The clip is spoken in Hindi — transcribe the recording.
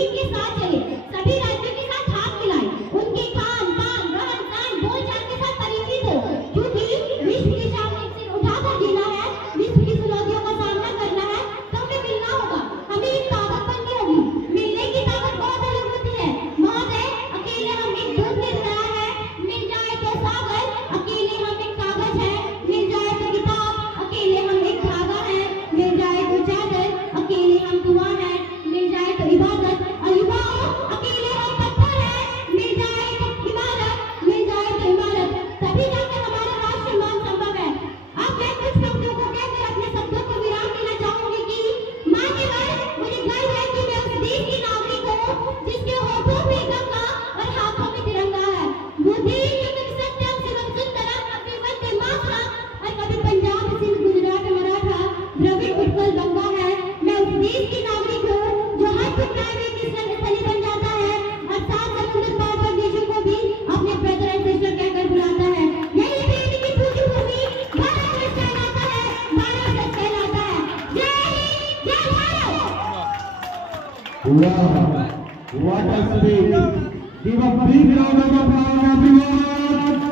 उसी के साथ चले, सभी राज्यों के साथ हाथ मिलाए, उनके खान पान रहन सहन बोलचाल के साथ परिचित हो, क्योंकि विश्व के सामने सिर उठाकर जीना है, विश्व की चुनौतियों का सामना करना है, तो हमें मिलना होगा, हमें एक ताकत बननी होगी। मिलने की ताकत बहुत अलग होती है महोदय। अकेले हम एक दूध की तरह है, मिल जाए तो सागर, अकेले हम एक कागज है, मिल जाए तो किताब, अकेले हम एक धागा है, मिल जाए तो चादर, अकेले हम दुआ है, मिल जाए तो इबादत, और युवाओं अकेले हम पत्थर है, मिल जाए तो इमारत, मिल जाए तो इमारत, तभी जाकर हमारा राष्ट्र निर्माण संभव है। अब मैं कुछ पंक्तियों को कहकर अपने शब्दों को विराम देना चाहूंगी कि मान्यवर, मुझे गर्व है कि मैं उस देश की नागरिक हूँ जिसके होठों पे गंगा और हाथों में तिरंगा है। बुद्धि युक्त सत्यम शिवम सुंदरम अपने वंदे मातरम, और कभी पंजाब सिंध गुजरात मराठा द्रविड़ उत्कल गंगा है। मैं उस देश की नागरिक हूँ जो हर टुकड़े में किसी स्थली बन जाता है और सात समुद्र पार पर देशों को भी अपने ब्रदर एंड सिस्टर कहकर बुलाता है। यही पेड़ की पूजी भूमि भारत देश कहलाता है, भारत देश कहलाता है। जय हिंद, जय Bharat. Wow, what a speech! Give a big round of applause, everyone!